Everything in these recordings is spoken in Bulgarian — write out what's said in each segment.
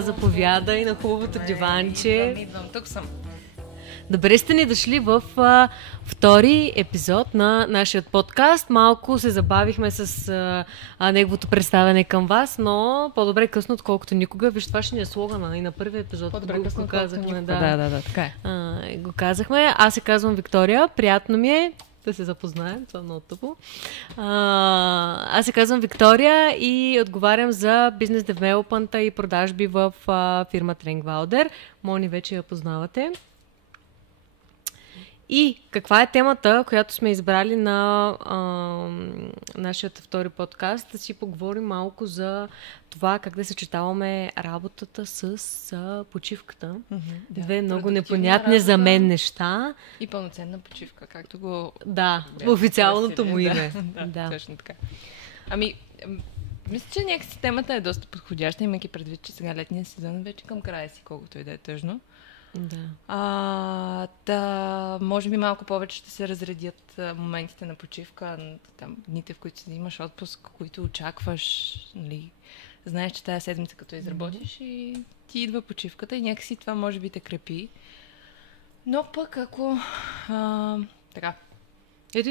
заповядай на хубавото диванче. Идвам, тук съм. Добре сте ни дошли в втори епизод на нашия подкаст. Малко се забавихме с неговото представяне към вас, но по-добре късно, отколкото никога. Виж, това ще ни е слогана и на първия епизод. По-добре късно, го казахме. Да, така е. Го казахме. Аз се казвам Виктория. Приятно ми е да се запознаем. Това е много тъпо. Аз се казвам Виктория и отговарям за бизнес девелопмента и продажби в фирмата Ringwalder. Мони вече я познавате. И каква е темата, която сме избрали на нашия втори подкаст? Да си поговорим малко за това как да съчетаваме работата с почивката. Две много непонятни работа за мен неща. И пълноценна почивка, както го... Да, официалното му име. Да, точно така. Мисля, че някакси темата е доста подходяща, имайки предвид, че сега летния сезон вече към края си, колкото и да е тъжно. Да. Може би малко повече ще се разредят моментите на почивка, там, дните, в които си взимаш отпуск, които очакваш, нали, знаеш, че тая седмица като изработиш и ти идва почивката и някакси това може би те крепи. Но пък ако... така. Ето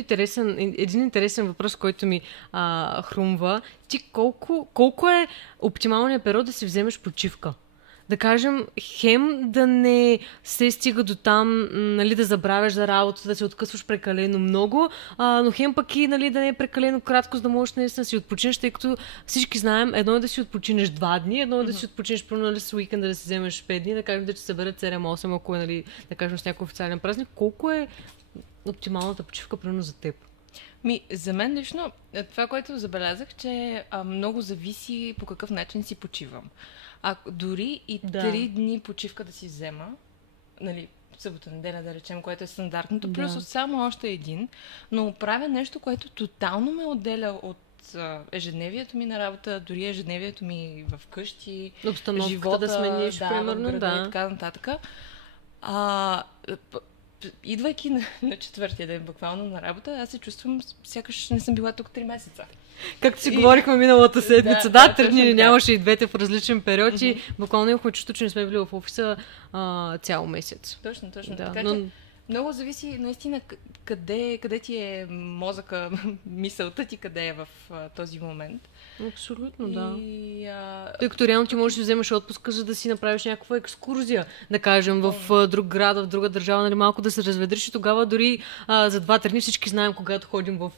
един интересен въпрос, който ми хрумва. Ти колко е оптималният период да си вземеш почивка? Да кажем, хем да не се стига до там, нали, да забравяш за работа, да се откъсваш прекалено много, но хем пък и, нали, да не е прекалено кратко, за да можеш наистина да си отпочинеш, тъй като всички знаем, едно е да си отпочинеш 2 дни, едно е да си отпочинеш примерно, нали, с уикенда да си вземеш 5 дни, да кажем да се съберат 7-8, ако е, нали, да кажем с някой официален празник. Колко е оптималната почивка примерно за теб? За мен лично, това, което забелязах, че много зависи по какъв начин си почивам. Дори и 3 дни почивка да си взема, нали, събота, неделя да речем, което е стандартното, плюс само още един, но правя нещо, което тотално ме отделя от ежедневието ми на работа, дори ежедневието ми в къщи, обстановката живота, да смениш, примерно, и така нататък. Идвайки на четвъртия ден буквално на работа, аз се чувствам сякаш не съм била тук 3 месеца. Както си говорихме миналата седмица, тръгни, нямаше и двете в различен период и буквално имахме чувство, че не сме били в офиса цял месец. Точно. Така че много зависи наистина къде ти е мозъка, мисълта ти къде е в този момент. Абсолютно, да. Тъй като реално ти можеш да вземеш отпуска, за да си направиш някаква екскурзия, да кажем, в друг град, в друга държава, нали, малко да се разведриш и тогава дори за 2-3 дни всички знаем, когато ходим в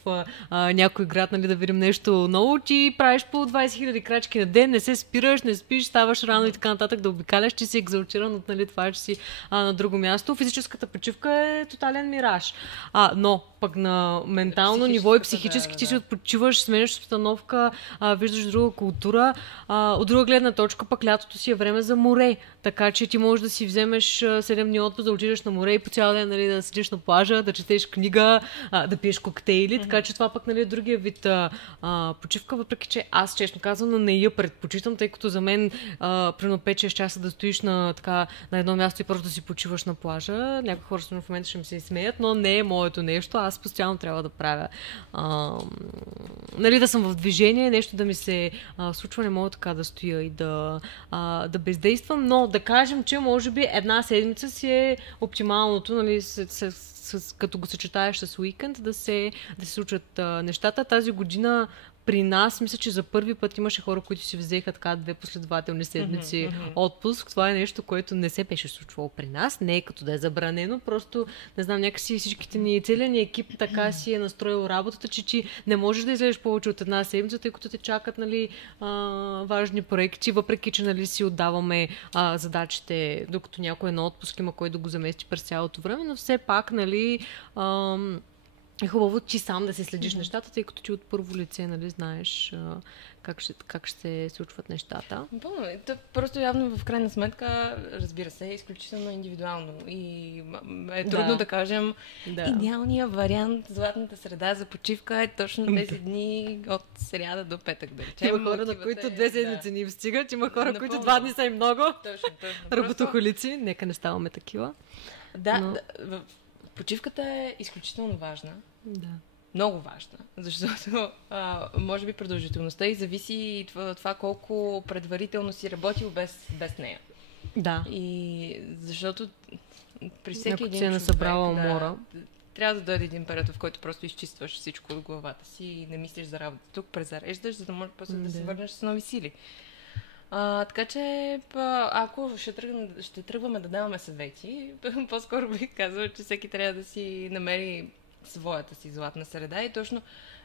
някой град, нали, да видим нещо ново, ти правиш по 20 000 крачки на ден, не се спираш, не спиш, ставаш рано и така нататък да обикаляш, че си екзалтиран от, нали, това, че си на друго място. Физическата почивка е тотален мираж. Но пък на ментално ниво и психически ти си отпочиваш, сменяш обстановка, виждаш друга култура. От друга гледна точка, пък лятото си е време за море. Така че ти можеш да си вземеш 7 дни отпуск, да отидеш на море и по цял ден, нали, да седиш на плажа, да четеш книга, да пиеш коктейли. Така че това пък, нали, е другия вид почивка, въпреки че аз, честно казвам, не я предпочитам, тъй като за мен примерно 5-6 часа да стоиш на едно място и просто да си почиваш на плажа. Някои хора в момента ще ми се смеят, но не е моето нещо. Аз постоянно трябва да правя. Нали, да съм в движение, нещо да ми се случва, не мога така да стоя и да бездействам, но да кажем, че може би една седмица си е оптималното, нали, като го съчетаеш с уикенд, да се случат нещата. Тази година при нас, мисля, че за първи път имаше хора, които си взеха така 2 последователни седмици отпуск. Това е нещо, което не се беше случвало при нас. Не е като да е забранено, просто, не знам, някакси всичките ни, целият ни екип така си е настроил работата, че ти не можеш да излезеш повече от една седмица, тъй като те чакат, нали, важни проекти, въпреки че, нали, си отдаваме задачите, докато някой е на отпуск, има кой да го замести през цялото време, но все пак, нали, е хубаво ти сам да си следиш нещата, тъй като ти от първо лице, нали, знаеш как ще се случват нещата. Просто явно в крайна сметка, разбира се, е изключително индивидуално и е трудно да кажем идеалният вариант, златната среда за почивка е точно тези дни от сряда до петък. Има хора, на които 2 седмици ни стигат, има хора, които 2 дни са и много. Точно. Работохолици, нека не ставаме такива. Почивката е изключително важна. Да. много важна, защото може би продължителността и зависи и това колко предварително си работил без нея. Да. И защото при всеки един човек насъбрала умора. Трябва да дойде един период, в който просто изчистваш всичко от главата си и не мислиш за работа. Тук презареждаш, за да можеш после да се върнеш с нови сили. Така че, ако ще тръгваме да даваме съвети, по-скоро бих казала, че всеки трябва да си намери своята си златна среда и точно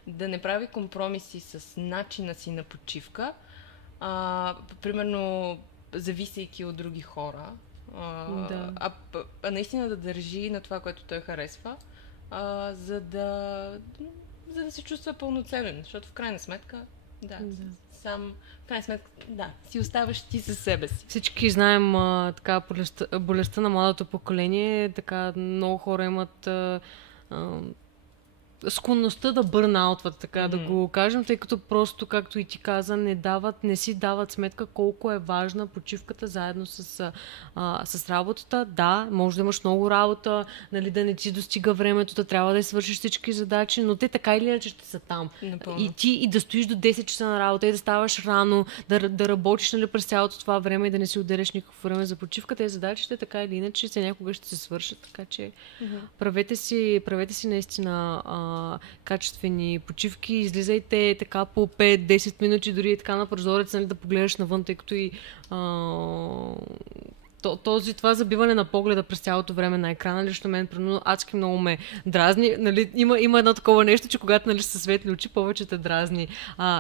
да не прави компромиси с начина си на почивка, примерно зависейки от други хора, а наистина да държи на това, което той харесва, за да се чувства пълноценен, защото в крайна сметка си оставаш ти със себе си. Всички знаем така болестта на младото поколение, така много хора имат склонността да бърнаутват, така да го кажем, тъй като просто, както и ти каза, не си дават сметка колко е важна почивката заедно с работата. Да, може да имаш много работа, нали, да не ти достига времето, да трябва да свършиш всички задачи, но те така или иначе ще са там. Напълно. И ти и да стоиш до 10 часа на работа, и да ставаш рано, да работиш, нали, през цялото това време и да не си отделяш никакво време за почивка, тези задачите така или иначе се някога ще се свършат, така че правете си наистина качествени почивки, излизайте така по 5-10 минути, дори така на прозорец, нали, да погледаш навън, тъй като и това забиване на погледа през цялото време на екрана, лично мен адски много ме дразни. Нали, има едно такова нещо, че когато, нали, са светли очи, повече те дразни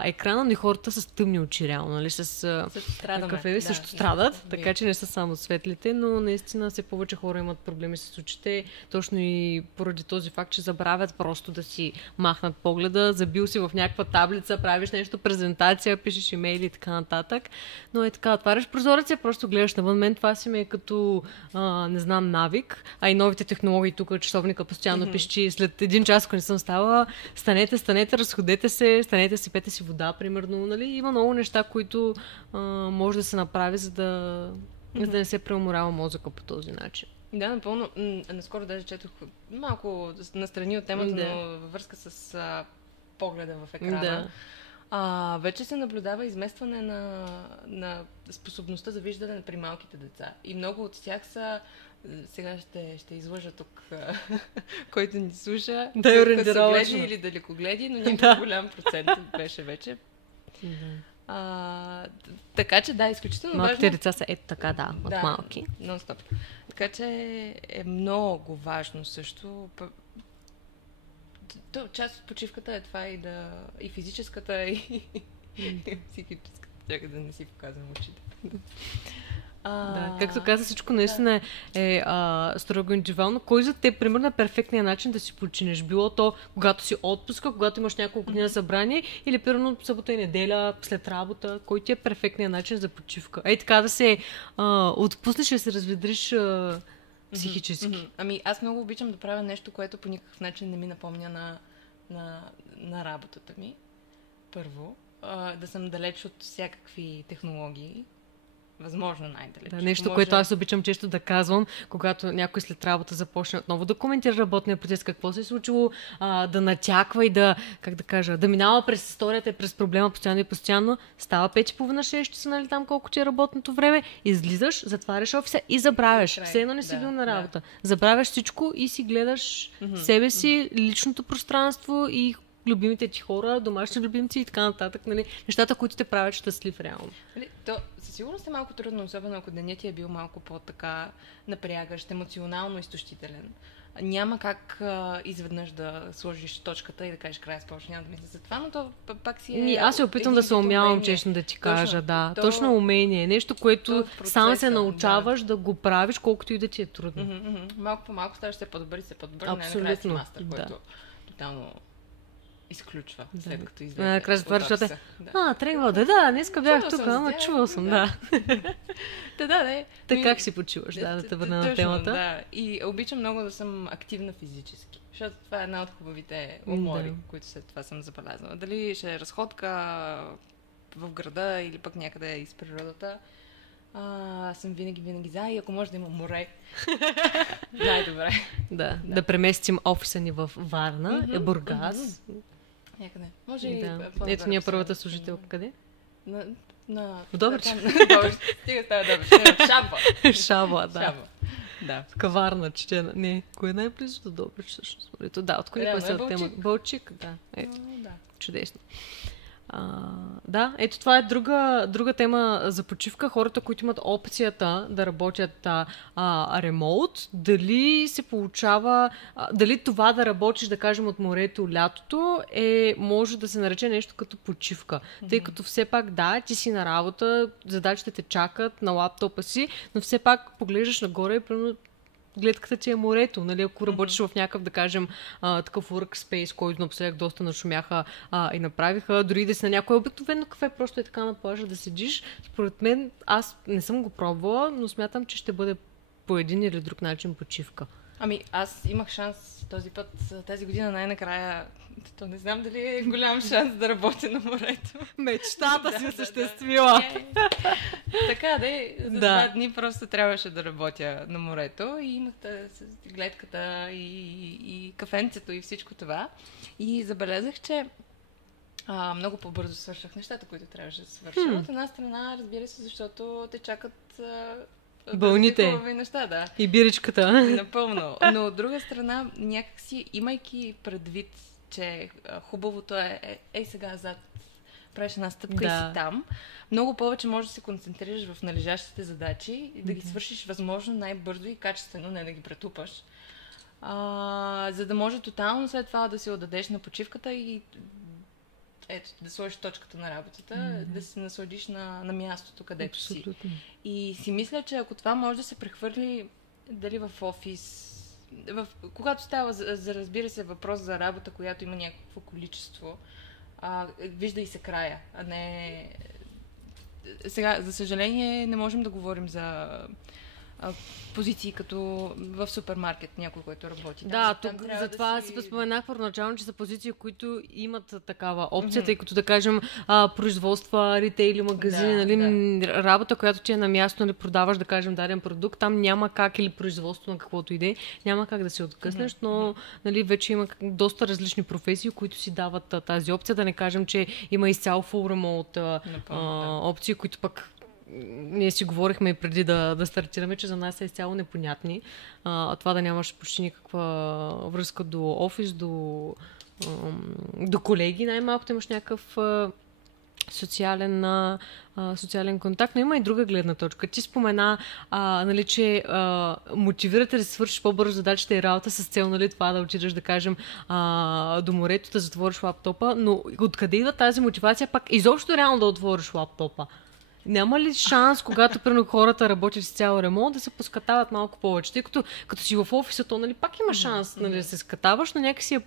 екрана, но и хората с тъмни очи, реално. Нали, с кафеви също страдат, така че не са само светлите, но наистина все повече хора имат проблеми с очите, точно и поради този факт, че забравят просто да си махнат погледа, забил си в някаква таблица, правиш нещо, презентация, пишеш имейли и така нататък. Но е така, отваряш прозореца, просто гледаш навън. Мен това си е като, не знам, навик, а и новите технологии тук, часовника постоянно пищи. След един час, ако не съм стала, станете, разходете се, пете си вода, примерно. Нали? Има много неща, които може да се направи, за да не се преуморява мозъка по този начин. Да, напълно. Наскоро даже четох малко настрани от темата, но във връзка с погледа в екрана. Да. Вече се наблюдава изместване на способността за виждане при малките деца. И много от тях са... Сега ще излъжа тук, който ни слуша. Късогледи или далекогледи, но някакъв голям процент беше вече. Така че, да, изключително важно. Малките деца са така, от малки. Нон-стоп. Така че е много важно също... Част от почивката е това и физическата, и психическата. Чакай да не си показвам очите. Да, както каза, всичко наистина е строго индивидуално. Кой за теб, примерно, е перфектният начин да си починеш? Било то, когато си отпуска, когато имаш няколко дни на събрание, или примерно събота и неделя, след работа? Кой ти е перфектният начин за почивка? Така да се отпуснеш и да се разведриш психически. Ами аз много обичам да правя нещо, което по никакъв начин не ми напомня на работата ми. Първо, да съм далеч от всякакви технологии. Възможно най-далеч. Да, нещо, което аз обичам често да казвам, когато някой след работа започне отново да коментира работния процес, какво се е случило, да натяква и да минава през историята и през проблема постоянно, става 5:30-6 часа, нали, там колко ти е работното време, излизаш, затваряш офиса и забравяш. Все едно не си бил на работа. Да. Забравяш всичко и си гледаш себе си, личното пространство и любимите ти хора, домашни любимци и така нататък, нали, нещата, които те правят щастлив реално. То със сигурност е малко трудно, особено ако денят ти е бил малко по-така напрягащ, емоционално изтощителен. Няма как изведнъж да сложиш точката и да кажеш край спорш, няма да мисля за това, но то пак си е... Аз се опитвам да се умявам, честно да ти кажа, точно умение. Нещо, което сам се научаваш да го правиш, колкото и да ти е трудно. Малко по малко ставаш все по-добър, най-накрая си мастър, който тотално изключва, след като излезе. Накрая затваряш, тръгвал днеска бях тук, ама чувал съм, да. Как си почиваш, да те върна на темата. Да, и обичам много да съм активна физически, защото това е една от хубавите умори, които след това съм забелязала. Дали ще е разходка в града или пък някъде из природата, съм винаги за и ако може да има море. Най-добре. Да преместим офиса ни в Варна, Бургас. Някъде. Може и ето ни е първата служителка. Къде? В Добрич. Стига става Добрич. Шабла, да. Шабла. Да. Каварна, че не. Кое е най-близо до Добрич всъщност? Да, откъде се от тема? Бълчик, да. Ето. Чудесно. Да, ето това е друга тема за почивка. Хората, които имат опцията да работят ремоут, дали се получава, дали това да работиш, да кажем, от морето лятото може да се нарече нещо като почивка. Тъй като все пак, да, ти си на работа, задачите те чакат на лаптопа си, но все пак поглеждаш нагоре и примерно гледката ти е морето, нали? Ако работиш в някакъв, да кажем, такъв workspace, който напоследък доста нашумяха и направиха, дори да си на някое обикновено кафе, просто е така на плажа да седиш. Според мен, аз не съм го пробвала, но смятам, че ще бъде по един или друг начин почивка. Аз имах шанс този път, тази година най-накрая, то не знам дали е голям шанс да работя на морето. Мечтата си осъществила. Така, за 2 дни просто трябваше да работя на морето и имах гледката и кафенцето и всичко това. И забелязах, че много по-бързо свършах нещата, които трябваше да свърша. От една страна, разбира се, защото те чакат бълните неща, да. И биричката. Напълно. Но от друга страна, някакси, имайки предвид, че хубавото е сега зад, правиш една стъпка и си там, много повече можеш да се концентрираш в належащите задачи и да ги свършиш възможно най-бързо и качествено, не да ги претупаш. За да може тотално след това да се отдадеш на почивката и да сложиш точката на работата, да се насладиш на мястото, където си. И си мисля, че ако това може да се прехвърли дали в офис, когато става разбира се, въпрос за работа, която има някакво количество, вижда и се края, а не... Сега, за съжаление, не можем да говорим за позиции като в супермаркет, някой, който работи. Да, тук затова си споменах първоначално, че са позиции, които имат такава опция, тъй като да кажем производства, ритейли, магазини, работа, която ти е на място, нали, продаваш, да кажем, даден продукт, там няма как, или производство на каквото иде, няма как да се откъснеш, но нали, вече има доста различни професии, които си дават тази опция, да не кажем, че има изцяло full remote опции, които пък ние си говорихме и преди да стартираме, че за нас е изцяло непонятни. Това да нямаш почти никаква връзка до офис, до колеги, най-малкото имаш някакъв социален контакт, но има и друга гледна точка. Ти спомена, нали, че мотивирате да свършиш по-бързо задачите и работа с цел, нали, това да отидеш, да кажем, до морето, да затвориш лаптопа, но откъде идва тази мотивация пак изобщо реално да отвориш лаптопа? Няма ли шанс, когато примерно хората работят с цял ремонт, да се поскатават малко повече? Тъй като си в офиса, то нали, пак има шанс нали, да се скатаваш, но някакси е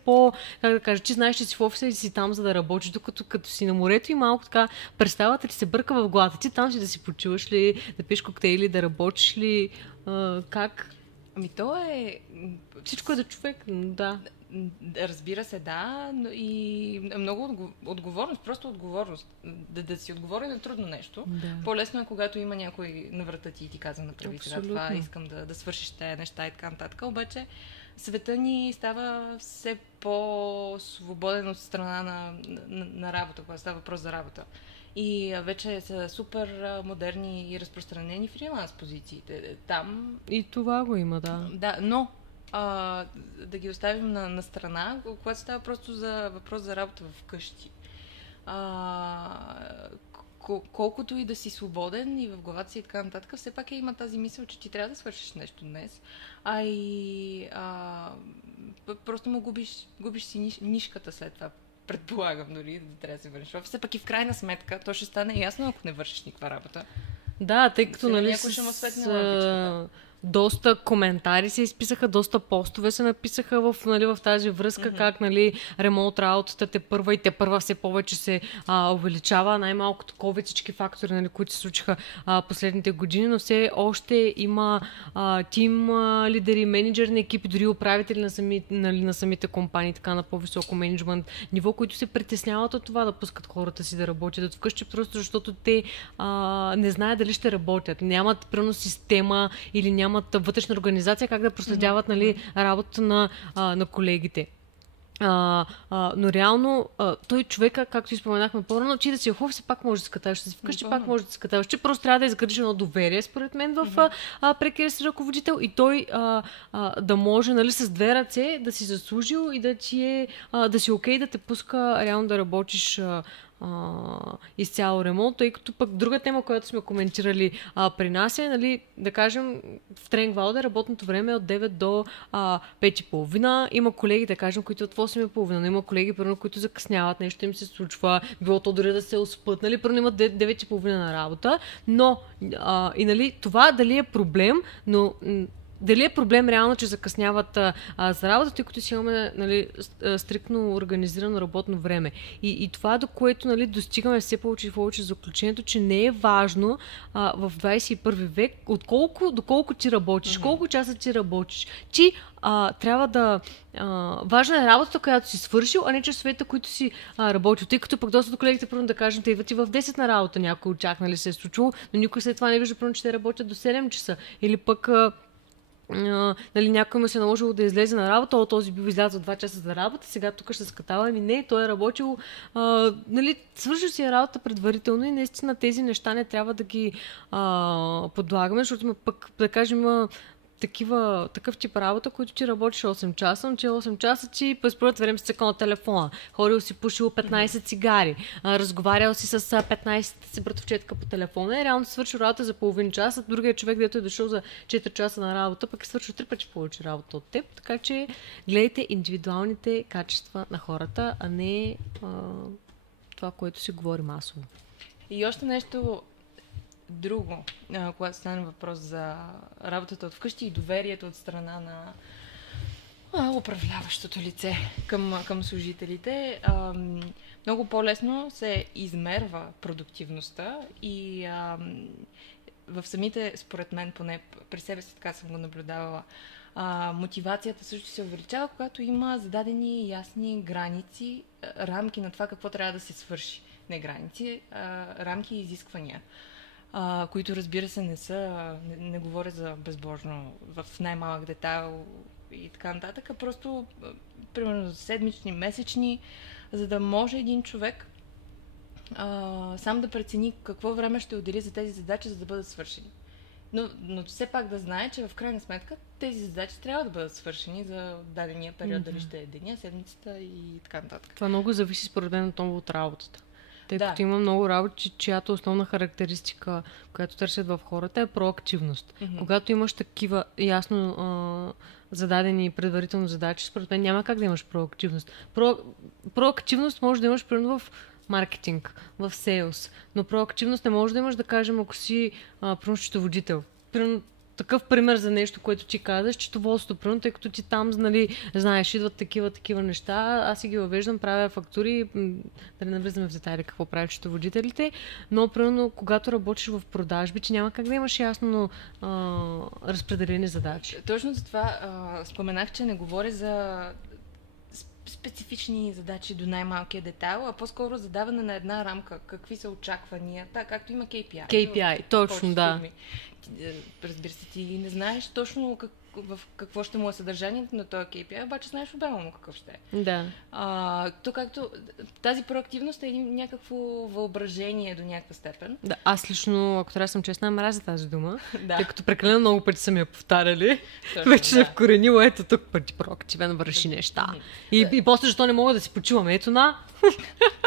как да кажа, че знаеш, че си в офиса и си там, за да работиш, докато като си на морето и малко така представата ти се бърка в главата. Ти там си да си почиваш ли, да пиеш коктейли, да работиш ли, как? То е... Всичко е за човек, да. Разбира се, да, но и много отговорност, просто отговорност. Да си отговорен е трудно нещо. Да. По-лесно е, когато има някой на врата ти и ти казва направи сега това, искам да свършиш тези неща и така нататък. Обаче света ни става все по-свободен от страна на работа, когато става въпрос за работа. И вече са супер модерни и разпространени фриланс позициите. Там... И това го има, да. Да, но да ги оставим на страна, когато става просто за въпрос за работа вкъщи. Колкото и да си свободен и в главата си и така нататък, все пак има тази мисъл, че ти трябва да свършиш нещо днес. Просто му губиш си нишката след това. Предполагам, дори да трябва да се вършиш. Все пак и в крайна сметка, то ще стане ясно, ако не вършиш никаква работа. Да, тъй като нали доста коментари се изписаха, доста постове се написаха в тази връзка, как ремонт работата те първа все повече се увеличава. Най-малкото COVID, всички фактори, които се случиха последните години, но все още има тим лидери, менеджерни екипи, дори управители на самите компании, така на по-високо менеджмент ниво, които се притесняват от това да пускат хората си да работят вкъщи, просто защото те не знаят дали ще работят. Нямат примерно система или нямат вътрешна организация как да проследяват работата на колегите. Но реално той човека, както и споменахме по-рано, че да си е хубав, все пак може да се катаваш, да си вкъщи, пак може да се катаваш. Че просто трябва да изградиш едно доверие, според мен, в прекия си ръководител и той да може, с две ръце да си заслужил и да си окей да те пуска реално да работиш изцяло ремонт, тъй като пък друга тема, която сме коментирали при нас е, да кажем, в Тренгвалда работното време е от 9 до 5:30. Има колеги, да кажем, които от 8:30, но има колеги, примерно, които закъсняват, нещо им се случва, било то дори да се успът, примерно имат 9:30 на работа, но това дали е проблем, но дали е проблем реално, че закъсняват за работа, тъй като си имаме стриктно организирано работно време. И това, до което достигаме все повече и повече заключението, че не е важно в 21 век доколко ти работиш, колко часа ти работиш. Ти трябва да... важна е работата, която си свършил, а не часовете, които си работил. Тъй като пък доста до колегите, първо да кажем, те идват и в 10 на работа, някой от тях се е случило, но никой след това не вижда, първо, че те работят до 7 часа. Или пък някой му се наложило да излезе на работа, този бил излязъл 2 часа за работа, сега тук ще се скатава. Не, той е работил, свършил си работа предварително и наистина тези неща не трябва да ги подлагаме, защото пък, да кажем, такъв тип работа, които ти работиш 8 часа, но че 8 часа ти през първото време си цъкал на телефона, ходил си пушил 15 цигари, разговарял си с 15 си братовчетка по телефона и реално си свършил работа за половин час, а другия човек, дето е дошъл за 4 часа на работа, пък е свършил 3 пъти повече работа от теб, така че гледайте индивидуалните качества на хората, а не това, което си говори масово. И още нещо друго, когато стане въпрос за работата от вкъщи и доверието от страна на управляващото лице към служителите, много по-лесно се измерва продуктивността и в самите, според мен, поне при себе си така съм го наблюдавала, мотивацията също се увеличава, когато има зададени ясни граници, рамки на това какво трябва да се свърши. Не граници, рамки и изисквания. Които, разбира се, не говоря за безбожно в най-малък детайл и така нататък, а просто примерно седмични, месечни, за да може един човек сам да прецени какво време ще отдели за тези задачи, за да бъдат свършени. Но все пак да знае, че в крайна сметка тези задачи трябва да бъдат свършени за дадения период, дали ще е деня, седмицата и така нататък. Това много зависи според мен от работата. Тъй като има много работи, чиято основна характеристика, която търсят в хората, е проактивност. Когато имаш такива ясно зададени предварително задачи, според мен няма как да имаш проактивност. Проактивност може да имаш примерно в маркетинг, в сейлс, но проактивност не може да имаш, да кажем, ако си примерно счетоводител. Примерно такъв пример за нещо, което ти казаш, счетоводството, примерно, тъй като ти там, знаеш, идват такива неща, аз си ги въвеждам, правя фактури, да не навлизаме в детайли какво правят счетоводителите, но, примерно, когато работиш в продажби, че няма как да имаш ясно разпределени задачи. Точно за това споменах, че не говоря за специфични задачи до най-малкия детайл, а по-скоро задаване на една рамка. Какви са очакванията, както има KPI. KPI, точно, да. Разбира се, ти не знаеш точно в какво ще му е съдържанието на този KPI, обаче знаеш отделно какъв ще е. Да. То както тази проактивност е някакво въображение до някаква степен. Да, аз лично, ако трябва да съм честна, мразя тази дума, тъй като прекалено много пъти са ми я повтаряли. Точно, вече се вкоренило, ето тук пъти проактивен върши неща. И после, защо не мога да си почувам? Ето на...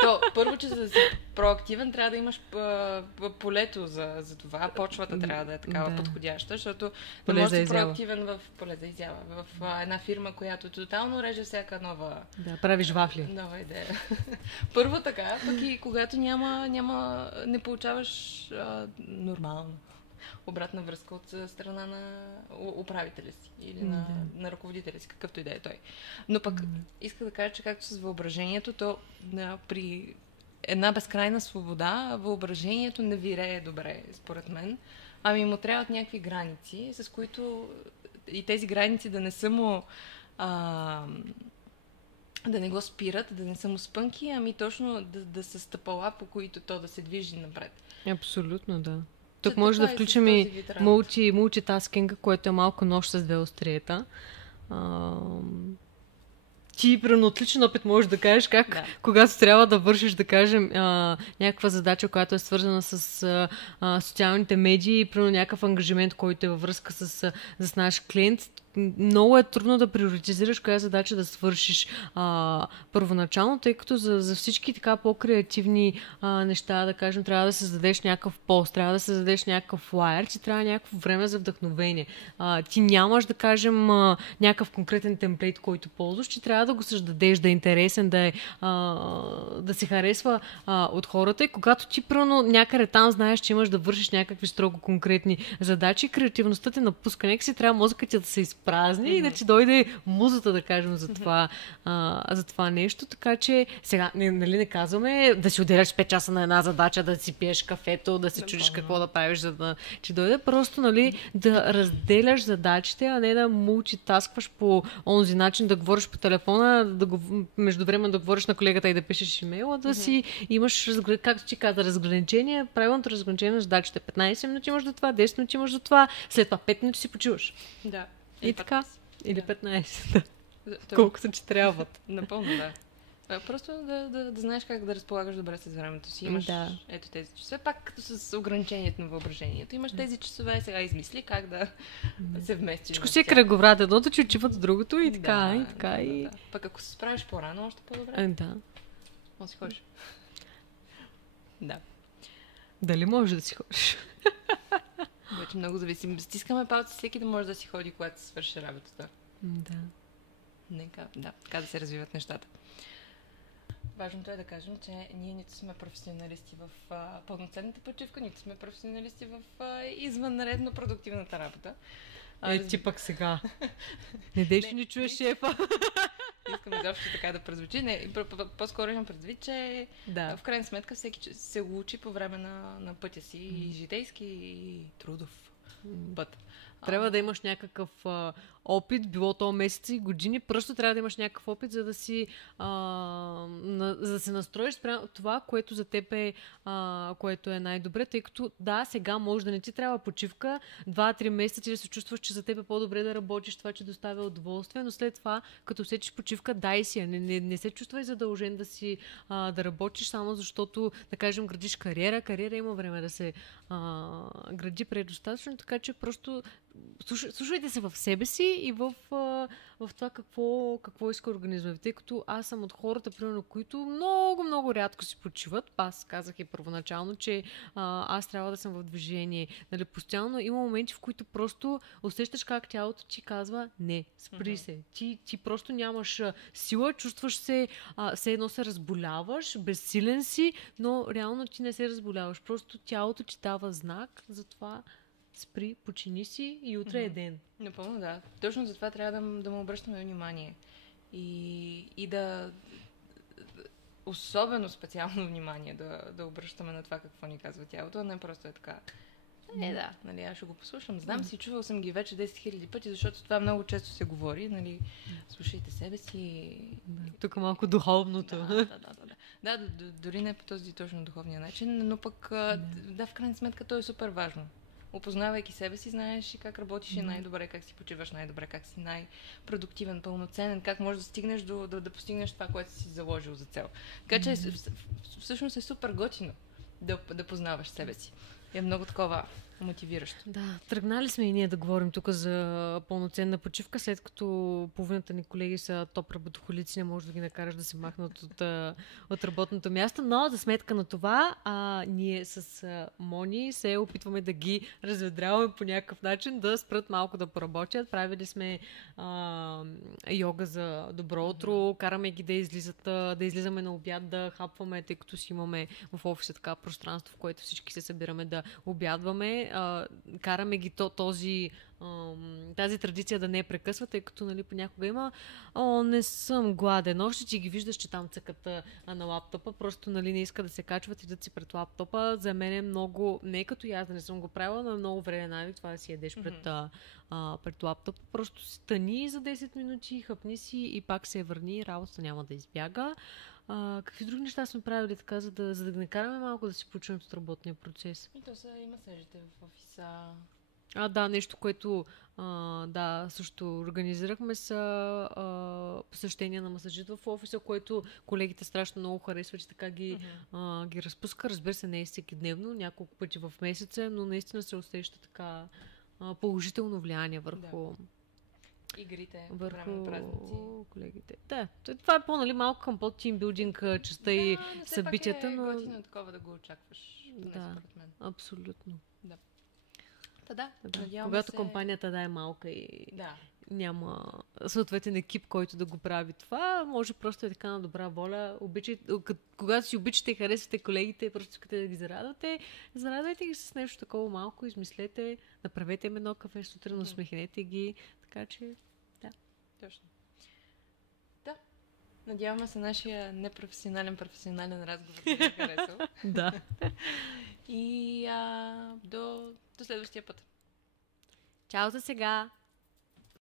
То, първо, че за да си проактивен, трябва да имаш полето за това. Почвата трябва да е такава подходяща, защото не можеш да си проактивен в поле за изява. В една фирма, която тотално реже всяка нова... Да, правиш вафли. Нова идея. Първо така, пък и когато не получаваш нормално. обратна връзка от страна на управителя си или на ръководителя си, какъвто и да е той. Но пък иска да кажа, че както с въображението, то при една безкрайна свобода, въображението не вирее добре, според мен. Ами му трябват някакви граници, с които и тези граници да не са му да не го спират, да не са му спънки, ами точно да са стъпала, по които то да се движи напред. Абсолютно, да. Тук може да включим и мултитаскинга, което е малко нож с две остриета. Ти, примерно, отличен опит можеш да кажеш как, когато трябва да вършиш, да кажем, някаква задача, която е свързана с социалните медии, примерно някакъв ангажимент, който е във връзка с наш клиент. Много е трудно да приоритизираш коя задача да свършиш първоначално, тъй като за всички така по-креативни неща, да кажем, трябва да създадеш някакъв пост, трябва да създадеш някакъв флайер, ти трябва някакво време за вдъхновение. Ти нямаш, да кажем, някакъв конкретен темплейт, който ползваш, че трябва да го създадеш, да е интересен, да се харесва от хората. И когато ти пръвно някъде там знаеш, че имаш да вършиш някакви строго конкретни задачи, креативността те напуска. Нека си трябва мозъкът ти да се изпразни и да ти дойде музата, да кажем, за това нещо. Така че сега, нали не казваме да си отделяш 5 часа на една задача, да си пиеш кафето, да си чудиш какво да правиш, за да ти дойде. Просто, нали, да разделяш задачите, а не да мултитаскваш по онзи начин, да говориш по телефона, междувременно да говориш на колегата и да пишеш имейла, да си имаш, както ти каза, разграничение, правилното разграничение на задачите. 15 минути имаш до това, 10 минути имаш до това, след това 5 минути си почиваш. Да. И така. Или 15. Колкото ти трябват. Напълно, да. Просто да знаеш как да разполагаш добре с времето си. Имаш ето тези часове, пак като с ограничението на въображението. Имаш тези часове, сега измисли как да се вместиш. Всичко си е кръговрат. Едното че отчиват с другото и така, Да. Пък ако се справиш по-рано, още по-добре. Да. Може да си ходиш. Да. Дали можеш да си ходиш? Вече много зависи. Стискаме палци всеки да може да си ходи, когато се свърши работата. Да. Нека, така да се развиват нещата. Важното е да кажем, че ние нито сме професионалисти в пълноценната почивка, нито сме професионалисти в извънредно продуктивната работа. Ти пък сега. Не дей, че ни чуеш шефа. Искам изобщо така да прозвучи. По-скоро имам предвид, че в крайна сметка всеки се учи по време на пътя си, и житейски, и трудов път. Трябва да имаш някакъв опит, било то месеци и години, просто трябва да имаш някакъв опит, за да си за да се настроиш спрямо това, което за теб е което е най-добре, тъй като сега може да не ти трябва почивка, 2-3 месеца ти да се чувстваш, че за теб е по-добре да работиш това, че доставя удоволствие, но след това, като сечеш почивка, дай си. Не се чувствай задължен да работиш само защото, да кажем, градиш кариера. Кариера има време да се гради предостатъчно, така че просто слушайте се в себе си и в това какво иска организма. Тъй като аз съм от хората, примерно, които много, много рядко си почиват. Аз казах и първоначално, че аз трябва да съм в движение. Нали, постоянно има моменти, в които просто усещаш как тялото ти казва не, спри се. Ти просто нямаш сила, чувстваш се, все едно се разболяваш, безсилен си, но реално ти не се разболяваш. Просто тялото ти дава знак за това. Спри, почини си и утре е ден. Напълно, да. Точно за това трябва да му обръщаме внимание. И да особено специално внимание да обръщаме на това какво ни казва тялото, а не просто е така. Нали, аз ще го послушам. Знам си, чувал съм ги вече 10 000 пъти, защото това много често се говори. Нали, слушайте себе си. Тук е малко духовното. Да, дори не по този точно духовния начин, но пък в крайна сметка то е супер важно. Опознавайки себе си, знаеш и как работиш най-добре, как си почиваш най-добре, как си най-продуктивен, пълноценен, как можеш да стигнеш да постигнеш това, което си заложил за цел. Така че всъщност е супер готино да познаваш себе си. Е много такова мотивиращо. Да, тръгнали сме и ние да говорим тук за пълноценна почивка, след като половината ни колеги са топ работохолици, не можеш да ги накараш да се махнат от работното място, но за сметка на това ние с Мони се опитваме да ги разведряваме по някакъв начин, да спрат малко да поработят. Правили сме йога за добро утро, караме ги да излизаме на обяд, да хапваме, тъй като си имаме в офиса така пространство, в което всички се събираме да обядваме. Караме ги тази традиция да не прекъсва, тъй като нали, понякога има не съм гладен, още че ги виждаш, че там цъкат на лаптопа, просто нали, не иска да се качват и да си пред лаптопа. За мен е много, не като и аз да не съм го правила, но е много вреден навик това да си ядеш пред лаптопа. Просто стани за 10 минути, хъпни си и пак се върни, работата няма да избяга. Какви други неща сме правили така, за да не караме малко да си почуем от работния процес? И то са и масажите в офиса. Да, нещо, което също организирахме са посещения на масажит в офиса, което колегите страшно много харесват, че така ги разпуска. Разбира се, не е всеки дневно, няколко пъти в месеца, но наистина се усеща така положително влияние върху... Игрите, време на празници. Колегите. Да, това е по-нали малко към по-тимбилдинг частта и събитията, но... готино такова да го очакваш. Да, според мен. Абсолютно. Да. Да. Когато компанията е малка и няма съответен екип, който да го прави това, може просто е така на добра воля. Когато си обичате и харесвате колегите, просто искате да ги зарадвайте ги с нещо такова малко, измислете, направете им едно кафе сутрин, усмихнете ги, така че Точно. Да. Надяваме се нашия професионален разговор да ви е харесал. Да. И до следващия път. Чао за сега!